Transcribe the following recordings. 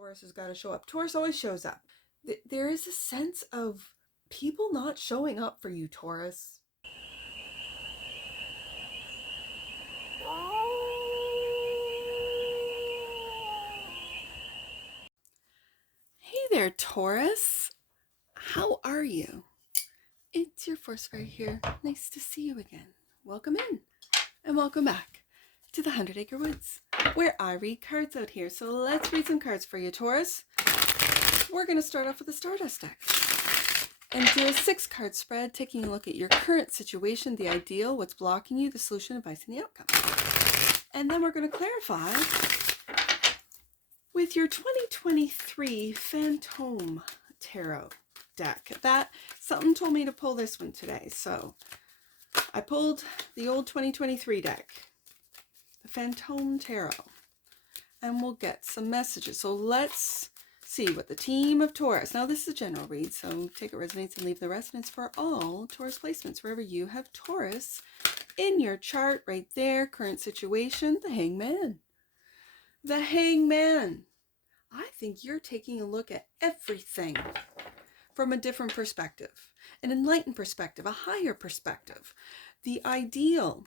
Taurus has got to show up. Taurus always shows up. There is a sense of people not showing up for you, Taurus. Hey there, Taurus. How are you? It's your Force Fairy here. Nice to see you again. Welcome in and welcome back to the 100 Acre Woods, where I read cards out here. So let's read some cards for you, Taurus. We're going to start off with the Stardust deck and do a 6-card spread, taking a look at your current situation, the ideal, what's blocking you, the solution, advice, and the outcome. And then we're going to clarify with your 2023 FANTôME Tarot deck. Something told me to pull this one today, so I pulled the old 2023 deck, the FANTôME Tarot, and we'll get some messages. So let's see what the team of Taurus. Now this is a general read, so take what resonates and leave the rest. And it's for all Taurus placements, wherever you have Taurus in your chart, right there. Current situation, the Hangman. The Hangman. I think you're taking a look at everything from a different perspective, an enlightened perspective, a higher perspective. The ideal.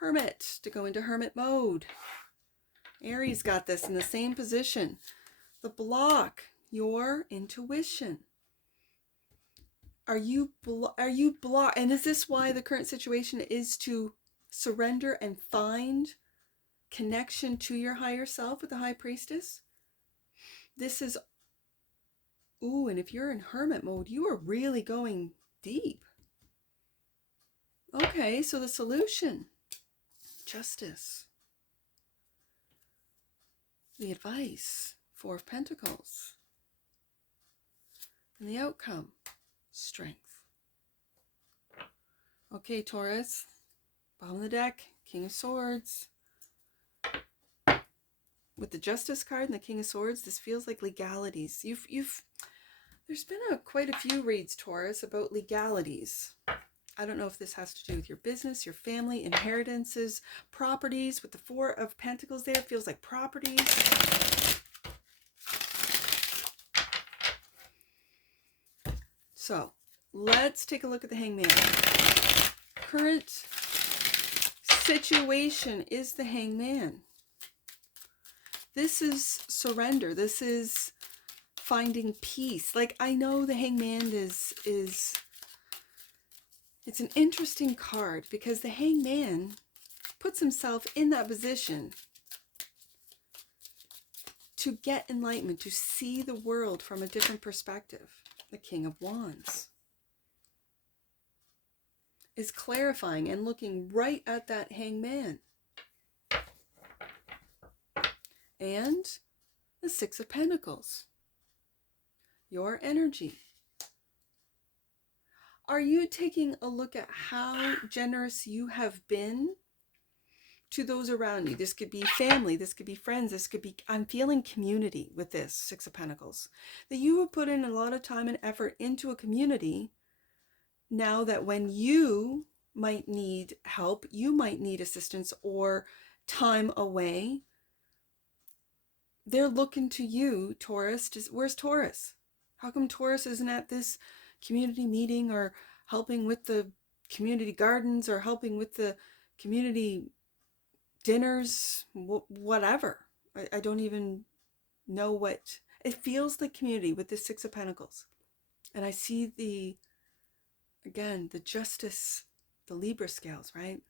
Hermit, to go into hermit mode. Aries got this in the same position. The block, your intuition. Are you blocked? And is this why the current situation is to surrender and find connection to your higher self with the High Priestess? This is, ooh, and if you're in hermit mode, you are really going deep. Okay, so the solution, justice. The advice, 4 of Pentacles. And the outcome, strength. Okay, Taurus, bottom of the deck, King of Swords. With the Justice card and the King of Swords, this feels like legalities. There's been quite a few reads, Taurus, about legalities. I don't know if this has to do with your business, your family, inheritances, properties. With the 4 of Pentacles there, it feels like properties. So let's take a look at the Hangman. Current situation is the Hangman. This is surrender. This is finding peace. Like, I know the Hangman is it's an interesting card because the Hangman puts himself in that position to get enlightenment, to see the world from a different perspective. The King of Wands is clarifying and looking right at that Hangman. And the 6 of Pentacles, your energy. Are you taking a look at how generous you have been to those around you? This could be family, this could be friends, this could be, I'm feeling community with this 6 of Pentacles. That you have put in a lot of time and effort into a community. Now that when you might need help, you might need assistance or time away, they're looking to you, Taurus. Where's Taurus? How come Taurus isn't at this community meeting or helping with the community gardens or helping with the community dinners, whatever? I don't even know what. It feels like community with the 6 of Pentacles. And I see again, the justice, the Libra scales, right?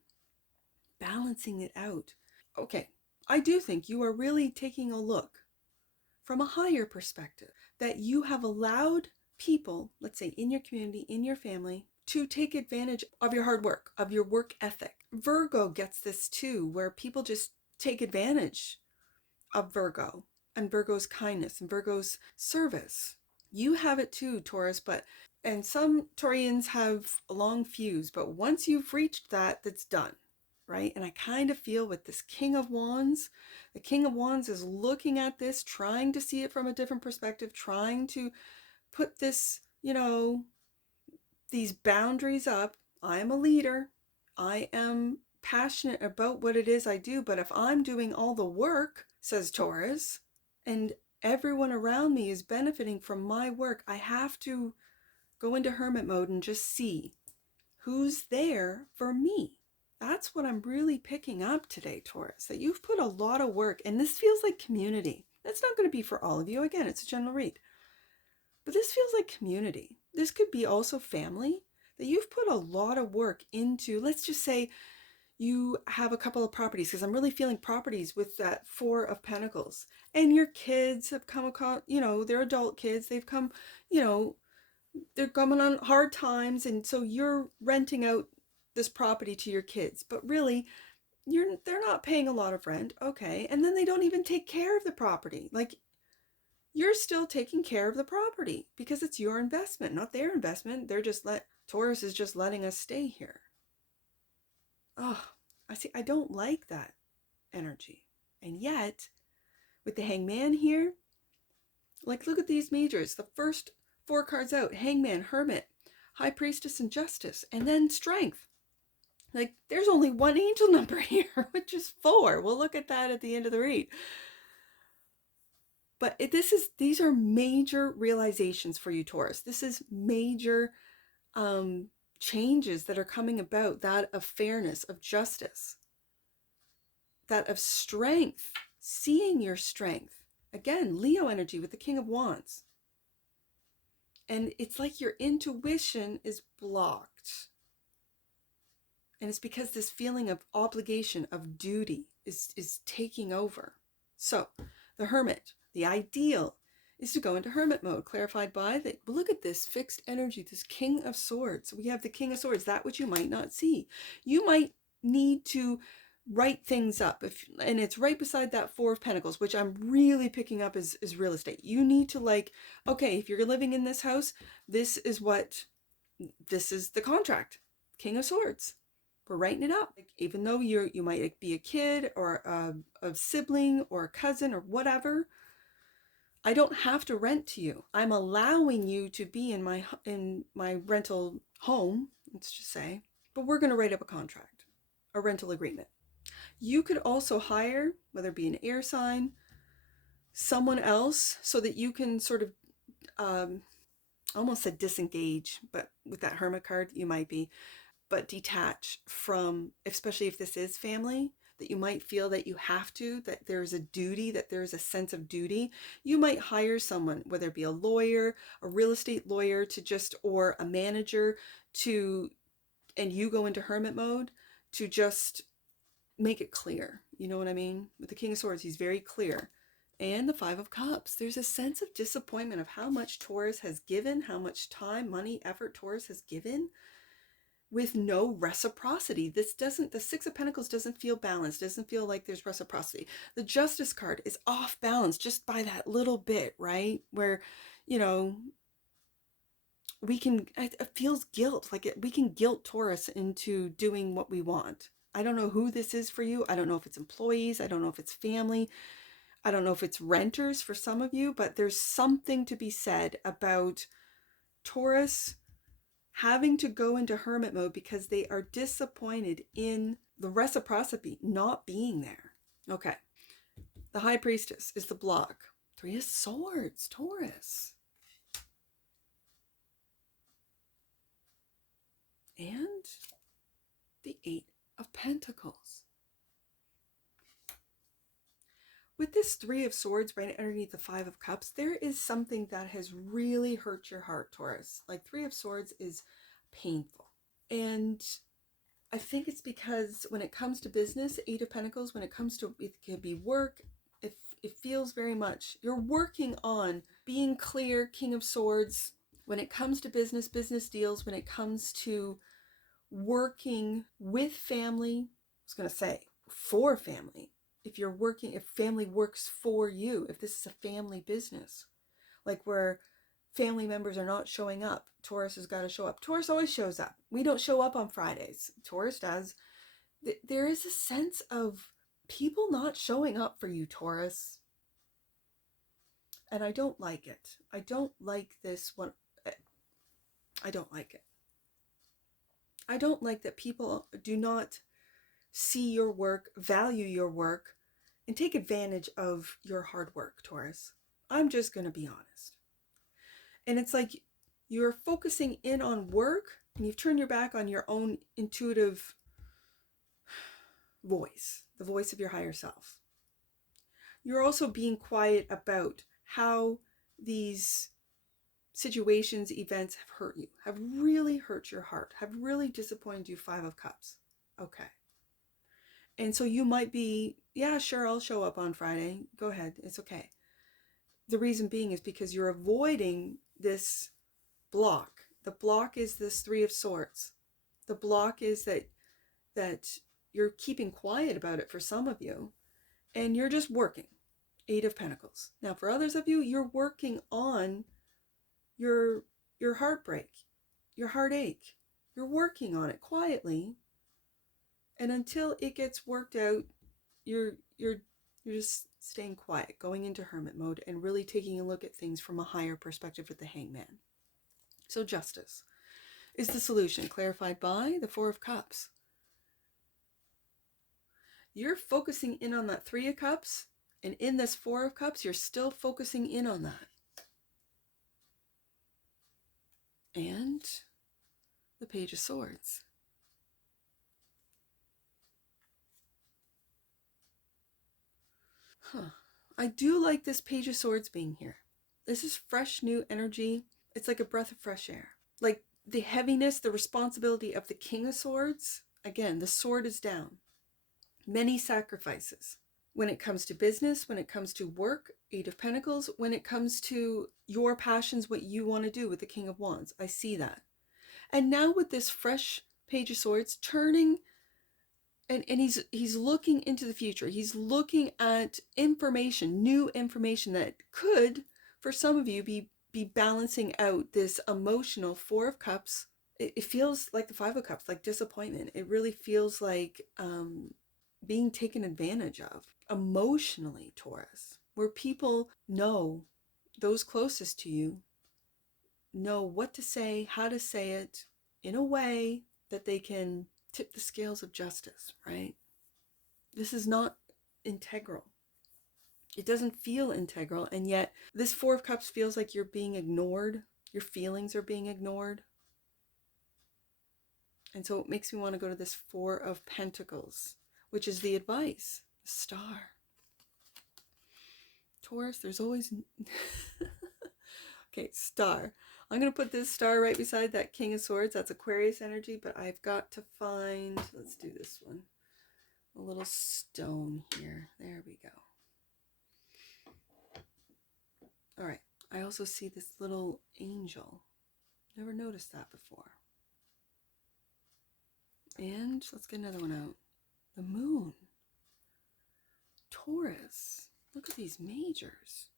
Balancing it out. Okay. I do think you are really taking a look from a higher perspective, that you have allowed people, let's say in your community, in your family, to take advantage of your hard work, of your work ethic. Virgo gets this too, where people just take advantage of Virgo and Virgo's kindness and Virgo's service. You have it too, Taurus, and some Taurians have a long fuse, but once you've reached that, that's done. Right? And I kind of feel with this King of Wands, the King of Wands is looking at this, trying to see it from a different perspective, trying to put this, these boundaries up. I am a leader. I am passionate about what it is I do. But if I'm doing all the work, says Taurus, and Everyone around me is benefiting from my work. I have to go into hermit mode and just see who's there for me. That's what I'm really picking up today, Taurus, that you've put a lot of work, and this feels like community. That's not going to be for all of you. Again, it's a general read. But this feels like community. This could be also family, that you've put a lot of work into. Let's just say you have a couple of properties, because I'm really feeling properties with that Four of Pentacles. And your kids have come across, they're adult kids. They've come, they're coming on hard times. And so you're renting out this property to your kids. But really, they're not paying a lot of rent. Okay. And then they don't even take care of the property. Like, you're still taking care of the property because it's your investment, not their investment. Taurus is just letting us stay here. Oh, I don't like that energy. And yet, with the Hangman here, like, look at these majors. The first 4 cards out: Hangman, Hermit, High Priestess, and Justice, and then Strength. Like, there's only one angel number here, which is 4. We'll look at that at the end of the read. But these are major realizations for you, Taurus. This is major changes that are coming about, that of fairness, of justice, that of strength, seeing your strength. Again, Leo energy with the King of Wands. And it's like your intuition is blocked. And it's because this feeling of obligation, of duty is taking over. So, the Hermit, the ideal is to go into hermit mode, clarified by that. Look at this fixed energy, this King of Swords. We have the King of Swords, that which you might not see. You might need to write things up, and it's right beside that Four of Pentacles, which I'm really picking up is real estate. You need to, okay, if you're living in this house, this is the contract. King of Swords. We're writing it up. Even though you might be a kid or a sibling or a cousin or whatever, I don't have to rent to you. I'm allowing you to be in my rental home, let's just say, but we're going to write up a contract, a rental agreement. You could also hire, whether it be an air sign, someone else, so that you can sort of, almost said disengage, but with that Hermit card, you might be, but detach from, especially if this is family, that you might feel that you have to, that there's a duty, that there's a sense of duty. You might hire someone, whether it be a lawyer, a real estate lawyer, or a manager and you go into hermit mode to just make it clear. You know what I mean? With the King of Swords, he's very clear. And the Five of Cups, there's a sense of disappointment of how much Taurus has given, how much time, money, effort Taurus has given, with no reciprocity. The Six of Pentacles doesn't feel balanced, doesn't feel like there's reciprocity. The Justice card is off balance just by that little bit, right? Where, it feels guilt, we can guilt Taurus into doing what we want. I don't know who this is for you. I don't know if it's employees. I don't know if it's family. I don't know if it's renters for some of you, but there's something to be said about Taurus having to go into hermit mode because they are disappointed in the reciprocity not being there. Okay. The High Priestess is the block. 3 of Swords, Taurus. And the 8 of Pentacles. With this 3 of Swords right underneath the 5 of Cups, there is something that has really hurt your heart, Taurus. Like, 3 of Swords is painful. And I think it's because when it comes to business, 8 of Pentacles, when it comes to, it could be work, it feels very much, you're working on being clear, King of Swords. When it comes to business deals, when it comes to working with family, I was going to say for family. If family works for you, if this is a family business, like where family members are not showing up, Taurus has got to show up. Taurus always shows up. We don't show up on Fridays. Taurus does. There is a sense of people not showing up for you, Taurus. And I don't like it. I don't like this one. I don't like it. I don't like that people do not see your work, value your work, and take advantage of your hard work, Taurus. I'm just going to be honest. And it's like you're focusing in on work and you've turned your back on your own intuitive voice, the voice of your higher self. You're also being quiet about how these situations, events have hurt you, have really hurt your heart, have really disappointed you. 5 of Cups. Okay. And so you might be, yeah, sure, I'll show up on Friday. Go ahead. It's okay. The reason being is because you're avoiding this block. The block is this 3 of Swords. The block is that you're keeping quiet about it for some of you, and you're just working. 8 of Pentacles. Now, for others of you, you're working on your heartbreak, your heartache. You're working on it quietly, and until it gets worked out, you're just staying quiet, going into hermit mode, and really taking a look at things from a higher perspective with the Hangman. So justice is the solution, clarified by the 4 of Cups. You're focusing in on that 3 of Cups, and in this 4 of Cups, you're still focusing in on that. And the Page of Swords. I do like this Page of Swords being here. This is fresh, new energy. It's like a breath of fresh air. Like the heaviness, the responsibility of the King of Swords. Again, the sword is down. Many sacrifices. When it comes to business, when it comes to work, 8 of Pentacles, when it comes to your passions, what you want to do with the King of Wands. I see that. And now with this fresh Page of Swords turning, and he's looking into the future. He's looking at information, new information that could, for some of you, be balancing out this emotional 4 of Cups. It feels like the 5 of Cups, like disappointment. It really feels like being taken advantage of emotionally, Taurus, where people know, those closest to you, know what to say, how to say it in a way that they can tip the scales of justice, right? This is not integral. It doesn't feel integral, and yet this 4 of Cups feels like you're being ignored. Your feelings are being ignored. And so it makes me want to go to this 4 of Pentacles, which is the advice, the Star. Taurus, there's always... Okay, Star. I'm going to put this star right beside that King of Swords. That's Aquarius energy, but I've got to find... Let's do this one. A little stone here. There we go. All right. I also see this little angel. Never noticed that before. And let's get another one out. The moon. Taurus. Look at these majors.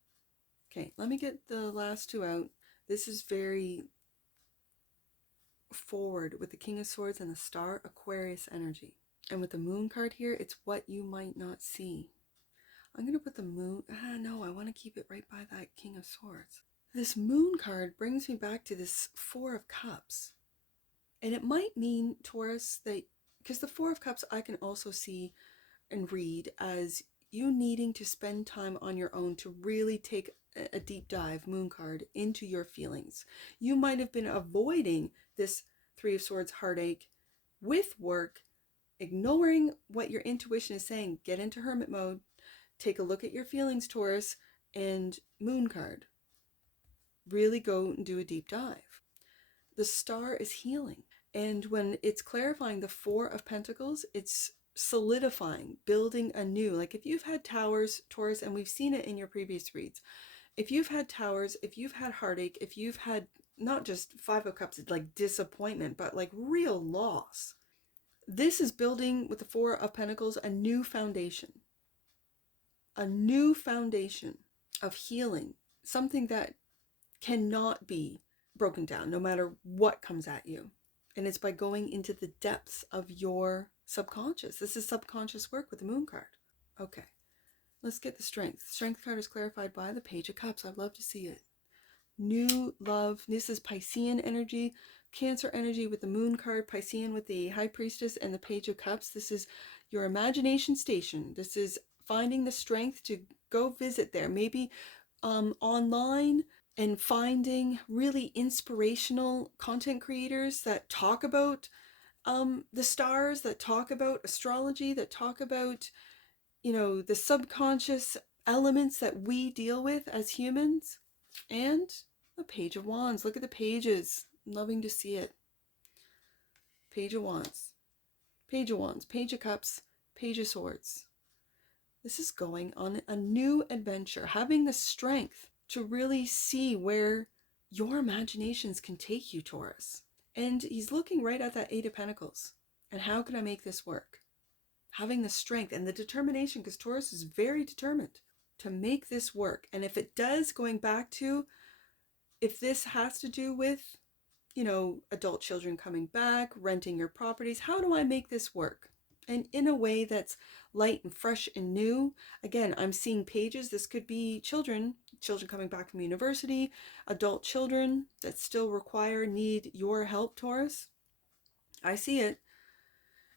Okay, let me get the last 2 out. This is very forward with the King of Swords and the Star, Aquarius energy. And with the moon card here, it's what you might not see. I'm going to put the moon... no, I want to keep it right by that King of Swords. This moon card brings me back to this 4 of Cups. And it might mean, Taurus, that... Because the 4 of Cups I can also see and read as you needing to spend time on your own to really take a deep dive, moon card, into your feelings. You might have been avoiding this 3 of Swords heartache with work, ignoring what your intuition is saying. Get into hermit mode. Take a look at your feelings, Taurus, and moon card. Really go and do a deep dive. The Star is healing. And when it's clarifying the 4 of Pentacles, it's solidifying, building anew. Like if you've had towers, Taurus, and we've seen it in your previous reads, if you've had towers, if you've had heartache, if you've had not just 5 of Cups, like disappointment, but like real loss, this is building with the 4 of Pentacles a new foundation. A new foundation of healing. Something that cannot be broken down no matter what comes at you. And it's by going into the depths of your subconscious. This is subconscious work with the moon card. Okay, let's get the strength. The strength card is clarified by the Page of Cups. I'd love to see it. New love. This is Piscean energy, Cancer energy with the moon card, Piscean with the High Priestess and the Page of Cups. This is your imagination station. This is finding the strength to go visit there. Maybe online and finding really inspirational content creators that talk about the stars, that talk about astrology, that talk about, the subconscious elements that we deal with as humans. And a Page of Wands. Look at the pages. I'm loving to see it. Page of Wands. Page of Wands. Page of Cups. Page of Swords. This is going on a new adventure, having the strength to really see where your imaginations can take you, Taurus. And he's looking right at that Eight of Pentacles. And how can I make this work? Having the strength and the determination, because Taurus is very determined to make this work. And if it does, going back to, if this has to do with, adult children coming back, renting your properties, how do I make this work? And in a way that's light and fresh and new. Again, I'm seeing pages. This could be children coming back from university, adult children that still need your help, Taurus. I see it.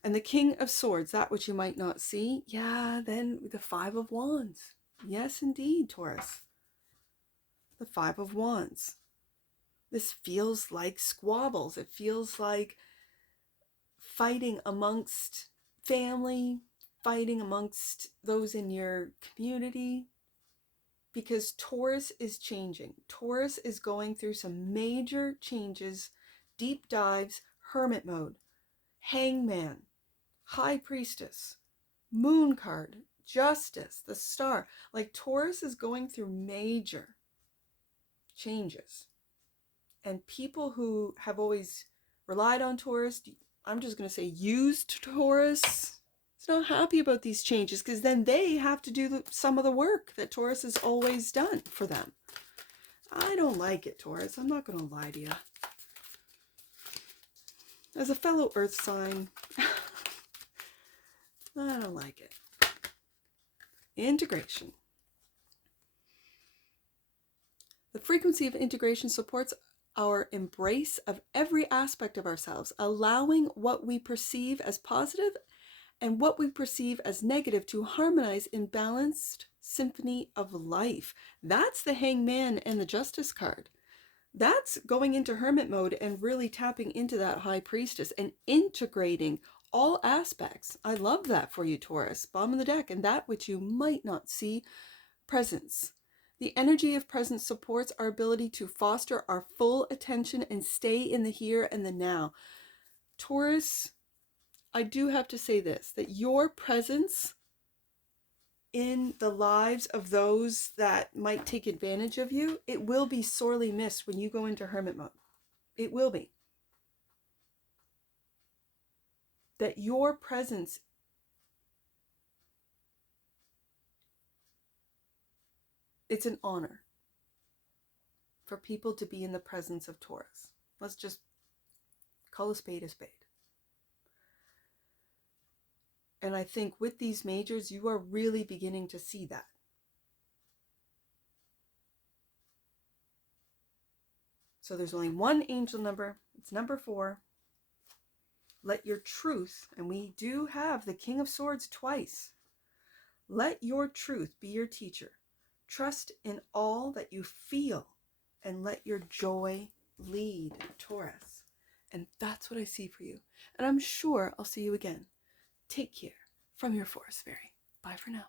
And the King of Swords, that which you might not see. Yeah, then the Five of Wands. Yes, indeed, Taurus. The Five of Wands. This feels like squabbles. It feels like fighting amongst family, fighting amongst those in your community, because Taurus is changing. Taurus is going through some major changes, deep dives, hermit mode, hangman, high priestess, moon card, justice, the star. Like Taurus is going through major changes. And people who have always relied on Taurus, I'm just going to say used Taurus, is not happy about these changes, because then they have to do some of the work that Taurus has always done for them. I don't like it, Taurus. I'm not going to lie to you. As a fellow earth sign, I don't like it. Integration. The frequency of integration supports our embrace of every aspect of ourselves, allowing what we perceive as positive and what we perceive as negative to harmonize in balanced symphony of life. That's the Hangman and the Justice card. That's going into hermit mode and really tapping into that high priestess and integrating all aspects. I love that for you, Taurus. Bottom of the deck, and that which you might not see, presence. The energy of presence supports our ability to foster our full attention and stay in the here and the now. Taurus, I do have to say this, that your presence in the lives of those that might take advantage of you, it will be sorely missed when you go into hermit mode. It will be. That your presence it's an honor for people to be in the presence of Taurus. Let's just call a spade a spade. And I think with these majors, you are really beginning to see that. So there's only one angel number. It's number 4. Let your truth, and we do have the King of Swords twice. Let your truth be your teacher. Trust in all that you feel and let your joy lead, Taurus. And that's what I see for you. And I'm sure I'll see you again. Take care from your Forest Fairy. Bye for now.